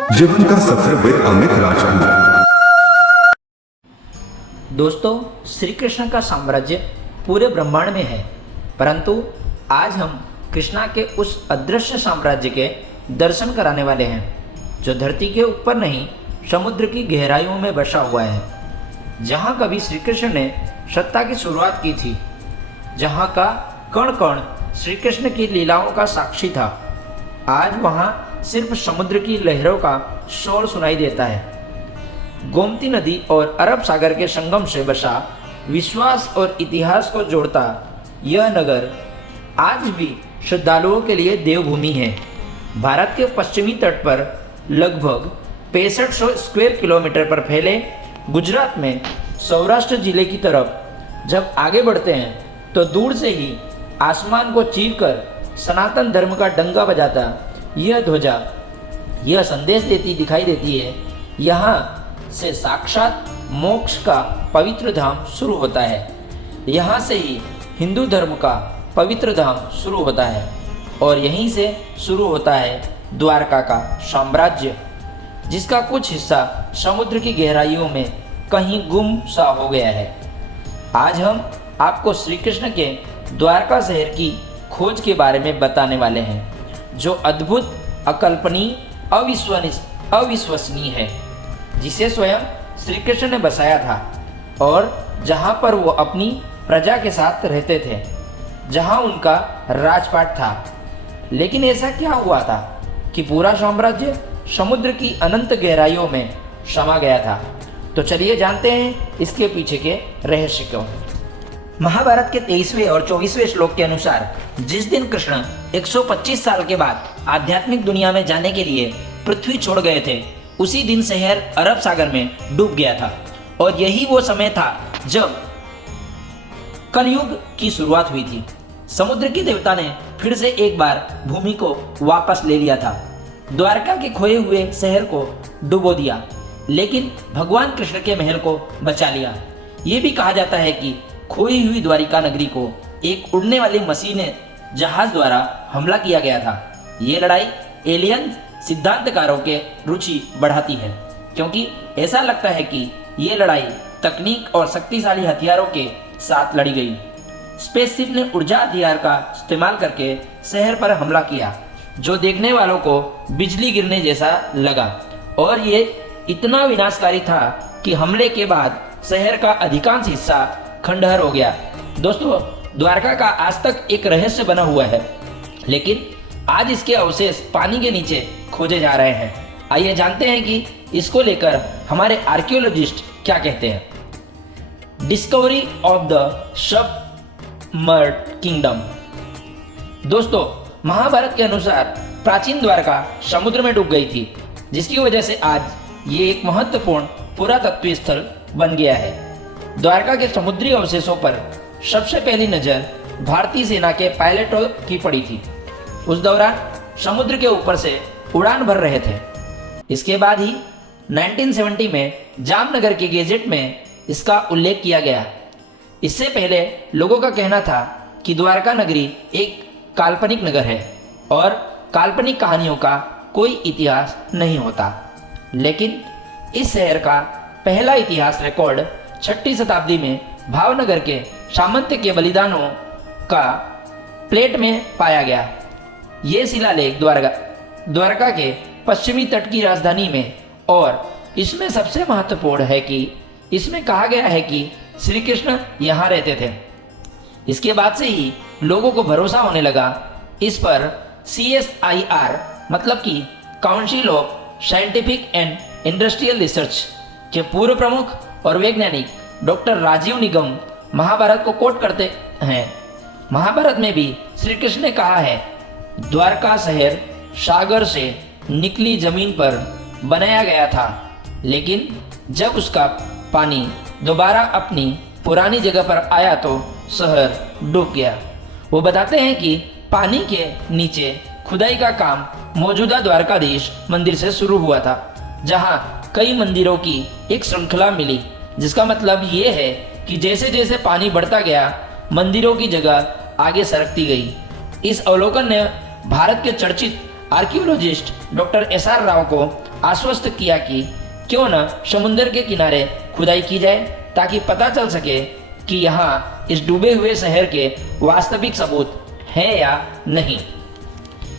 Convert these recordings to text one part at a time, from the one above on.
जीवन का सफर विद अमित राजपूत। दोस्तों, श्री कृष्ण का साम्राज्य पूरे ब्रह्मांड में है, परंतु आज हम कृष्णा के उस अदृश्य साम्राज्य के दर्शन कराने वाले हैं जो धरती के ऊपर नहीं, समुद्र की गहराइयों में बसा हुआ है। जहाँ कभी श्री कृष्ण ने सत्ता की शुरुआत की थी, जहाँ का कण कण श्री कृष्ण की लीलाओं का साक्षी था, आज वहाँ सिर्फ समुद्र की लहरों का शोर सुनाई देता है। गोमती नदी और अरब सागर के संगम से बसा विश्वास और इतिहास को जोड़ता यह नगर आज भी श्रद्धालुओं के लिए देवभूमि है। भारत के पश्चिमी तट पर लगभग 6500 स्क्वायर किलोमीटर पर फैले गुजरात में सौराष्ट्र जिले की तरफ जब आगे बढ़ते हैं तो दूर से ही आसमान को चीरकर सनातन धर्म का डंका बजाता यह ध्वजा यह संदेश दिखाई देती है, यहाँ से साक्षात मोक्ष का पवित्र धाम शुरू होता है। यहाँ से ही हिंदू धर्म का पवित्र धाम शुरू होता है और यहीं से शुरू होता है द्वारका का साम्राज्य, जिसका कुछ हिस्सा समुद्र की गहराइयों में कहीं गुम सा हो गया है। आज हम आपको श्री कृष्ण के द्वारका शहर की खोज के बारे में बताने वाले हैं, जो अद्भुत, अकल्पनीय, अविश्वसनीय है, जिसे स्वयं श्री कृष्ण ने बसाया था और जहाँ पर वो अपनी प्रजा के साथ रहते थे, जहाँ उनका राजपाट था। लेकिन ऐसा क्या हुआ था कि पूरा साम्राज्य समुद्र की अनंत गहराइयों में समा गया था? तो चलिए जानते हैं इसके पीछे के रहस्य को। महाभारत के 23वें और 24वें श्लोक के अनुसार जिस दिन कृष्ण 125 साल के बाद आध्यात्मिक दुनिया में जाने के लिए पृथ्वी छोड़ गए थे, उसी दिन शहर अरब सागर में डूब गया था और यही वो समय था जब कलयुग की शुरुआत हुई थी। समुद्र की देवता ने फिर से एक बार भूमि को वापस ले लिया था, द्वारका के खोए हुए शहर को डुबो दिया, लेकिन भगवान कृष्ण के महल को बचा लिया। ये भी कहा जाता है कि खोई हुई द्वारिका नगरी को एक उड़ने वाली मशीन जहाज द्वारा हमला किया गया था। ये लड़ाई एलियन सिद्धांतकारों के रुचि बढ़ाती है, क्योंकि ऐसा लगता है कि ये लड़ाई तकनीक और शक्तिशाली हथियारों के साथ लड़ी गई। स्पेसशिप ने ऊर्जा हथियार का इस्तेमाल करके शहर पर हमला किया, जो देखने वालों को बिजली गिरने जैसा लगा और ये इतना विनाशकारी था कि हमले के बाद शहर का अधिकांश हिस्सा खंडहर हो गया। दोस्तों, द्वारका का आज तक एक रहस्य बना हुआ है, लेकिन आज इसके अवशेष पानी के नीचे खोजे जा रहे हैं। आइए जानते हैं कि इसको लेकर हमारे आर्कियोलॉजिस्ट क्या कहते हैं। Discovery of the submerged kingdom. दोस्तों, महाभारत के अनुसार प्राचीन द्वारका समुद्र में डूब गई थी, जिसकी वजह से आज ये एक महत्वपूर्ण पुरातत्वीय स्थल बन गया है। द्वारका के समुद्री अवशेषों पर सबसे पहली नजर भारतीय सेना के पायलटों की पड़ी थी। उस दौरान समुद्र के ऊपर से उड़ान भर रहे थे। इसके बाद ही 1970 में जामनगर के गेजेट में इसका उल्लेख किया गया। इससे पहले लोगों का कहना था कि द्वारका नगरी एक काल्पनिक नगर है और काल्पनिक कहानियों का कोई इतिहास नहीं होता। लेकिन इस शहर का पहला इतिहास रिकॉर्ड 6वीं शताब्दी में भावनगर के सामंत के बलिदानों का प्लेट में पाया गया। ये शिलालेख द्वारका के पश्चिमी तट की राजधानी में, और इसमें सबसे महत्वपूर्ण है कि इसमें कहा गया है कि श्री कृष्ण यहाँ रहते थे। इसके बाद से ही लोगों को भरोसा होने लगा इस पर। CSIR मतलब कि council of scientific and industrial research के पूर्व प्रमुख और वैज्ञानिक डॉक्टर राजीव निगम महाभारत को कोट करते हैं। महाभारत में भी श्री कृष्ण ने कहा है, द्वारका शहर सागर से निकली जमीन पर बनाया गया था, लेकिन जब उसका पानी दोबारा अपनी पुरानी जगह पर आया तो शहर डूब गया। वो बताते हैं कि पानी के नीचे खुदाई का काम मौजूदा द्वारकाधीश मंदिर से शुरू हुआ था, जहाँ कई मंदिरों की एक श्रृंखला मिली, जिसका मतलब ये है कि जैसे जैसे पानी बढ़ता गया, मंदिरों की जगह आगे सरकती गई। इस अवलोकन ने भारत के चर्चित आर्कियोलॉजिस्ट डॉक्टर SR राव को आश्वस्त किया कि क्यों न समुद्र के किनारे खुदाई की जाए ताकि पता चल सके कि यहाँ इस डूबे हुए शहर के वास्तविक सबूत हैं या नहीं।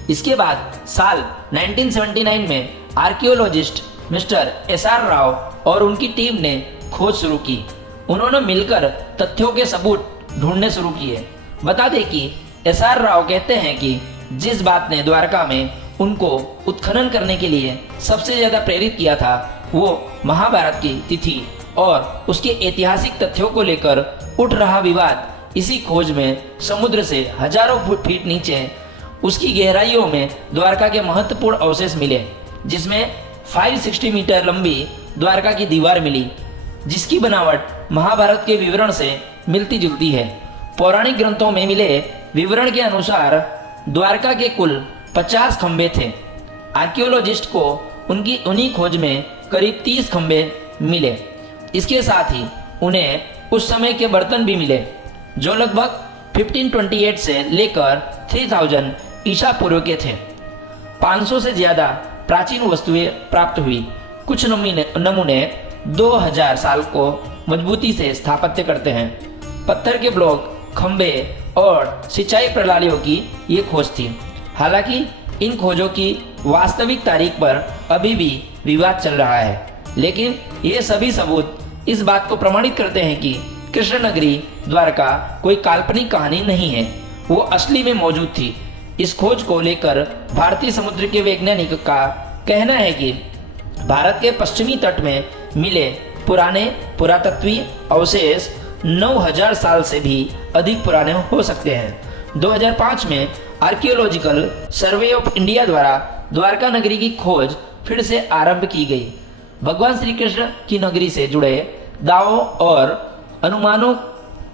इसके बाद साल 1979 में आर्कियोलॉजिस्ट मिस्टर एसआर राव और उनकी टीम ने खोज शुरू की। उन्होंने मिलकर तथ्यों के सबूत ढूंढने शुरू किए। बता दें कि एसआर राव कहते हैं कि जिस बात ने द्वारका में उनको उत्खनन करने के लिए सबसे ज्यादा प्रेरित किया था वो महाभारत की तिथि और उसके ऐतिहासिक तथ्यों को लेकर उठ रहा विवाद। इसी खोज में समुद्र से हजारों फीट नीचे उसकी गहराइयों में द्वारका के महत्वपूर्ण अवशेष मिले, जिसमें 560 मीटर लंबी द्वारका की दीवार मिली, जिसकी बनावट महाभारत के विवरण से मिलती जुलती है। पौराणिक ग्रंथों में मिले विवरण के अनुसार द्वारका के कुल 50 खंबे थे। आर्कियोलॉजिस्ट को उन्हीं खोज में करीब 30 खंबे मिले। इसके साथ ही उन्हें उस समय के बर्तन भी मिले जो लगभग 1528 से लेकर 3000 ईसा पूर्व के थे। 500 से ज्यादा प्राचीन वस्तुएं प्राप्त हुई। कुछ नमूने 2000 साल को मजबूती से स्थापत्य करते हैं। पत्थर के ब्लॉक, खंबे और सिंचाई प्रणालियों की ये खोज थी। हालांकि इन खोजों की वास्तविक तारीख पर अभी भी विवाद चल रहा है, लेकिन ये सभी सबूत इस बात को प्रमाणित करते हैं कि कृष्णनगरी द्वारका कोई काल्पनिक कहानी नहीं है, वो असली में मौजूद थी। इस खोज को लेकर भारतीय समुद्र के वैज्ञानिक का कहना है कि भारत के पश्चिमी तट में मिले पुराने पुरातत्वीय अवशेष 9000 साल से भी अधिक पुराने हो सकते हैं। 2005 में आर्कियोलॉजिकल सर्वे ऑफ इंडिया द्वारा द्वारका नगरी की खोज फिर से आरंभ की गई। भगवान श्री कृष्ण की नगरी से जुड़े दावों और अनुमानों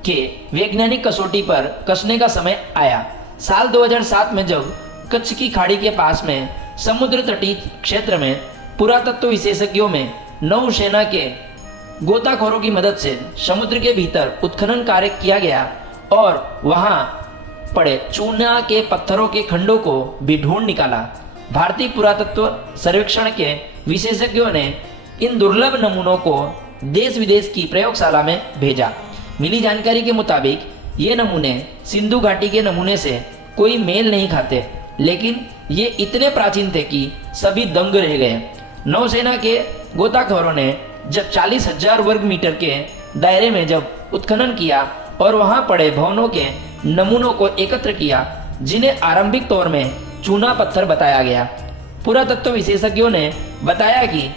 के वैज्ञानिक कसौटी पर कसने का समय आया। साल 2007 में जब कच्छ की खाड़ी के पास में समुद्र तटीय क्षेत्र में पुरातत्व विशेषज्ञों में नौसेना के गोताखोरों की मदद से समुद्र के भीतर उत्खनन कार्य किया गया और वहां पड़े चूना के पत्थरों के खंडों को भी ढूंढ निकाला। भारतीय पुरातत्व सर्वेक्षण के विशेषज्ञों ने इन दुर्लभ नमूनों को देश विदेश की प्रयोगशाला में भेजा। मिली जानकारी के मुताबिक ये नमूने सिंधु घाटी के नमूने से कोई मेल नहीं खाते, लेकिन ये इतने प्राचीन थे कि सभी दंग रह गए। नौसेना के गोताखोरों ने जब 40,000 वर्ग मीटर के दायरे में जब उत्खनन किया और वहां पड़े भवनों के नमूनों को एकत्र किया, जिन्हें आरंभिक तौर में चूना पत्थर बताया गया। पुरातत्व विशेषज्ञों ने बताया कि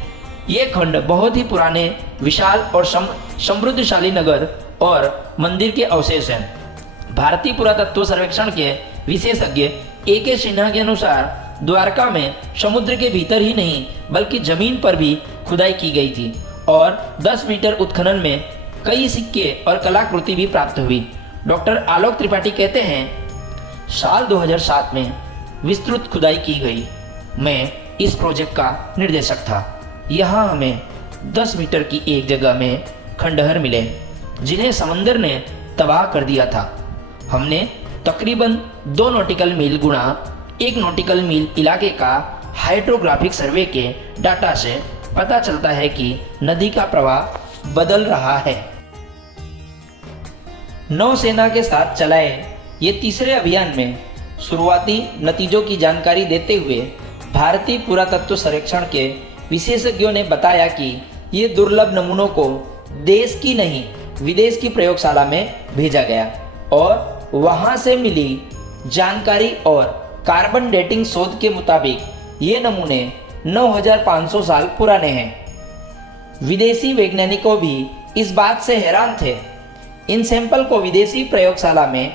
ये खंड बहुत ही पुराने, विशाल और समृद्धशाली नगर और मंदिर के अवशेष हैं। भारतीय पुरातत्व सर्वेक्षण के विशेषज्ञ AK सिन्हा के अनुसार द्वारका में समुद्र के भीतर ही नहीं बल्कि जमीन पर भी खुदाई की गई थी और 10 मीटर उत्खनन में कई सिक्के और कलाकृति भी प्राप्त हुई। डॉक्टर आलोक त्रिपाठी कहते हैं, साल 2007 में विस्तृत खुदाई की गई। मैं इस प्रोजेक्ट का निर्देशक था। यहाँ हमें 10 मीटर की एक जगह में खंडहर मिले जिन्हें समंदर ने तबाह कर दिया था। हमने तकरीबन 2 नॉटिकल मील गुणा 1 नॉटिकल मील इलाके का हाइड्रोग्राफिक सर्वे के डाटा से पता चलता है कि नदी का प्रवाह बदल रहा है। नौसेना के साथ चलाए ये तीसरे अभियान में शुरुआती नतीजों की जानकारी देते हुए भारतीय पुरातत्व सर्वेक्षण के विशेषज्ञों ने बताया कि ये दुर्लभ नमूनों को देश की नहीं विदेश की प्रयोगशाला में भेजा गया और वहां से मिली जानकारी और कार्बन डेटिंग शोध के मुताबिक ये नमूने 9500 साल पुराने हैं। विदेशी वैज्ञानिकों भी इस बात से हैरान थे। इन सैंपल को विदेशी प्रयोगशाला में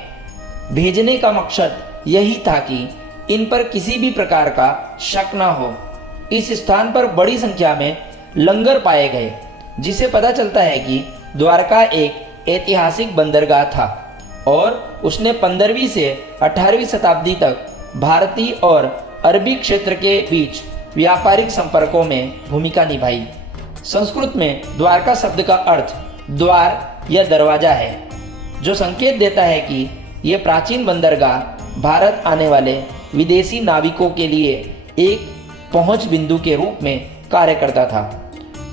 भेजने का मकसद यही था कि इन पर किसी भी प्रकार का शक न हो। इस स्थान पर बड़ी संख्या में लंगर पाए गए, जिसे पता चलता है कि द्वारका एक ऐतिहासिक बंदरगाह था और उसने 15वीं से 18वीं शताब्दी तक भारतीय और अरबी क्षेत्र के बीच व्यापारिक संपर्कों में भूमिका निभाई। संस्कृत में द्वारका शब्द का अर्थ द्वार या दरवाजा है, जो संकेत देता है कि यह प्राचीन बंदरगाह भारत आने वाले विदेशी नाविकों के लिए एक पहुंच बिंदु के रूप में कार्य करता था।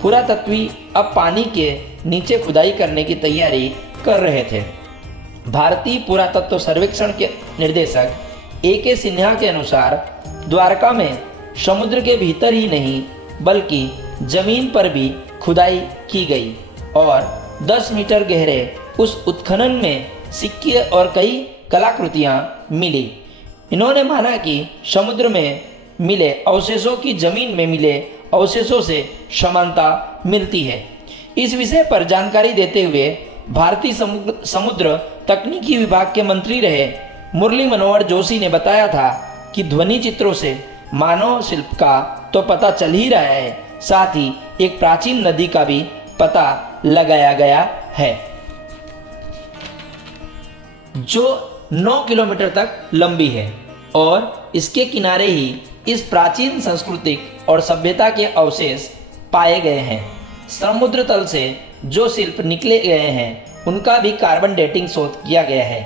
पुरातत्वी अब पानी के नीचे खुदाई करने की तैयारी कर रहे थे। भारतीय पुरातत्व सर्वेक्षण के निर्देशक A.K. सिन्हा के अनुसार द्वारका में समुद्र के भीतर ही नहीं बल्कि जमीन पर भी खुदाई की गई और 10 मीटर गहरे उस उत्खनन में सिक्के और कई कलाकृतियां मिली। इन्होंने माना कि समुद्र में मिले अवशेषों की जमीन में मिले अवशेषों से समानता मिलती है। इस विषय पर जानकारी देते हुए भारतीय समुद्र तकनीकी विभाग के मंत्री रहे मुरली मनोहर जोशी ने बताया था कि ध्वनि चित्रों से मानव शिल्प का तो पता चल ही रहा है, साथ ही एक प्राचीन नदी का भी पता लगाया गया है जो 9 किलोमीटर तक लंबी है और इसके किनारे ही इस प्राचीन सांस्कृतिक और सभ्यता के अवशेष पाए गए हैं। समुद्र तल से जो शिल्प निकले गए हैं उनका भी कार्बन डेटिंग शोध किया गया है,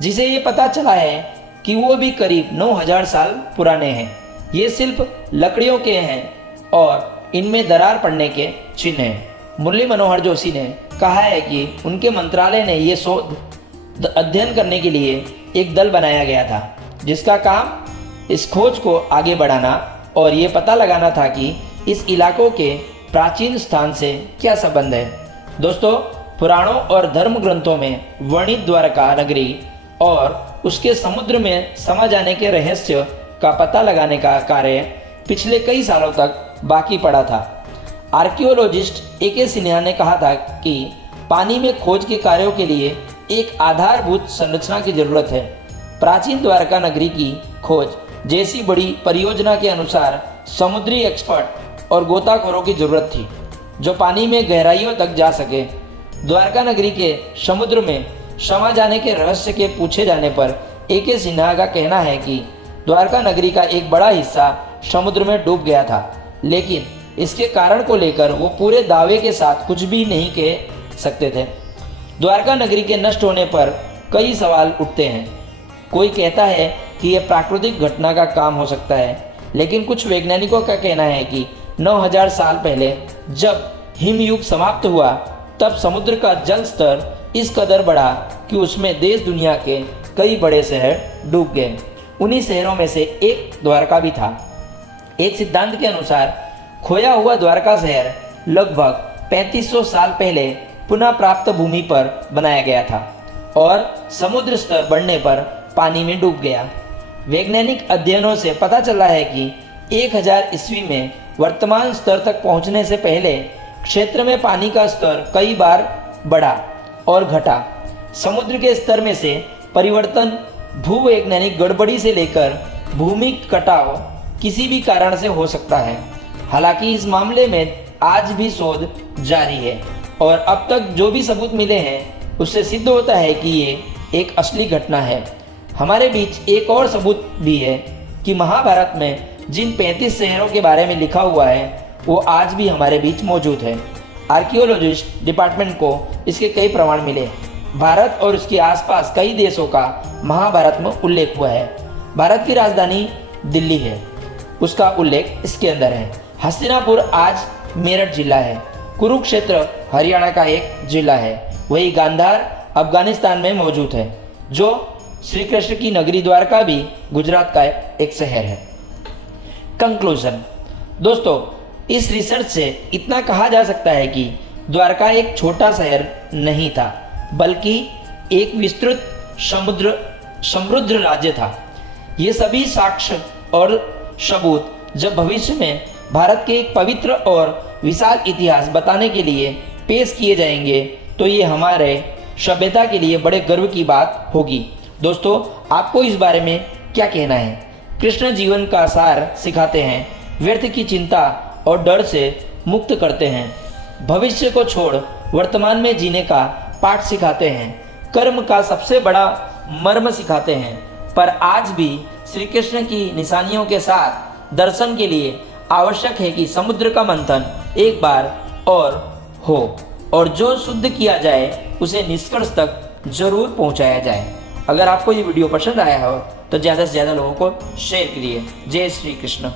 जिसे ये पता चला है कि वो भी करीब 9000 साल पुराने हैं। ये शिल्प लकड़ियों के हैं और इनमें दरार पड़ने के चिन्ह हैं। मुरली मनोहर जोशी ने कहा है कि उनके मंत्रालय ने ये शोध अध्ययन करने के लिए एक दल बनाया गया था, जिसका काम इस खोज को आगे बढ़ाना और ये पता लगाना था कि इस इलाकों के प्राचीन स्थान से क्या संबंध है। दोस्तों, पुराणों और धर्म ग्रंथों में वर्णित द्वारका नगरी और उसके समुद्र में समा जाने के रहस्य का पता लगाने का कार्य पिछले कई सालों तक बाकी पड़ा था। Archaeologist A.K. सिन्हा ने कहा था कि पानी में खोज के कार्यों के लिए एक आधारभूत संरचना की जरूरत है। प्राचीन द्वारका नगरी की खोज जैसी बड़ी परियोजना के अनुसार समुद्री एक्सपर्ट और गोताखोरों की जरूरत थी जो पानी में गहराइयों तक जा सके। द्वारका नगरी के समुद्र में समा जाने के रहस्य के पूछे जाने पर A.K. सिन्हा का कहना है कि द्वारका नगरी का एक बड़ा हिस्सा समुद्र में डूब गया था, लेकिन इसके कारण को लेकर वो पूरे दावे के साथ कुछ भी नहीं कह सकते थे। द्वारका नगरी के नष्ट होने पर कई सवाल उठते हैं। कोई कहता है कि यह प्राकृतिक घटना का काम हो सकता है, लेकिन कुछ वैज्ञानिकों का कहना है कि 9000 साल पहले जब हिमयुग समाप्त हुआ तब समुद्र का जल स्तर इस कदर बढ़ा कि उसमें देश दुनिया के कई बड़े शहर डूब गए। उन्हीं शहरों में से एक द्वारका भी था। एक सिद्धांत के अनुसार खोया हुआ द्वारका शहर लगभग 3500 साल पहले पुनः प्राप्त भूमि पर बनाया गया था और समुद्र स्तर बढ़ने पर पानी में डूब गया। वैज्ञानिक अध्ययनों से पता चला है कि 1000 ईस्वी में वर्तमान स्तर तक पहुंचने से पहले क्षेत्र में पानी का स्तर कई बार बढ़ा और घटा। समुद्र के स्तर में से परिवर्तन भूवैज्ञानिक गड़बड़ी से लेकर भूमि कटाव किसी भी कारण से हो सकता है। हालांकि इस मामले में आज भी शोध जारी है और अब तक जो भी सबूत मिले हैं उससे सिद्ध होता है कि ये एक असली घटना है। हमारे बीच एक और सबूत भी है कि महाभारत में जिन 35 शहरों के बारे में लिखा हुआ है वो आज भी हमारे बीच मौजूद है। आर्कियोलॉजिस्ट डिपार्टमेंट को इसके कई प्रमाण मिले। भारत और उसके आसपास कई देशों का महाभारत में उल्लेख हुआ है। भारत की राजधानी दिल्ली है, उसका उल्लेख इसके अंदर है। हस्तिनापुर आज मेरठ जिला है। कुरुक्षेत्र हरियाणा का एक जिला है। वही गांधार अफगानिस्तान में मौजूद है। जो श्री कृष्ण की नगरी द्वारका भी गुजरात का एक शहर है। कंक्लूजन, दोस्तों, इस रिसर्च से इतना कहा जा सकता है कि द्वारका एक छोटा शहर नहीं था, बल्कि एक विस्तृत समृद्ध राज्य था। ये सभी साक्ष्य और सबूत जब भविष्य में भारत के एक पवित्र और विशाल इतिहास बताने के लिए पेश किए जाएंगे तो ये हमारे सभ्यता के लिए बड़े गर्व की बात होगी। दोस्तों, आपको इस बारे में क्या कहना है? कृष्ण जीवन का सार सिखाते हैं, व्यर्थ की चिंता और डर से मुक्त करते हैं, भविष्य को छोड़ वर्तमान में जीने का पाठ सिखाते हैं, कर्म का सबसे बड़ा मर्म सिखाते हैं। पर आज भी श्री कृष्ण की निशानियों के साथ दर्शन के लिए आवश्यक है कि समुद्र का मंथन एक बार और हो और जो शुद्ध किया जाए उसे निष्कर्ष तक जरूर पहुंचाया जाए। अगर आपको ये वीडियो पसंद आया हो तो ज़्यादा से ज़्यादा लोगों को शेयर करिए। जय श्री कृष्ण।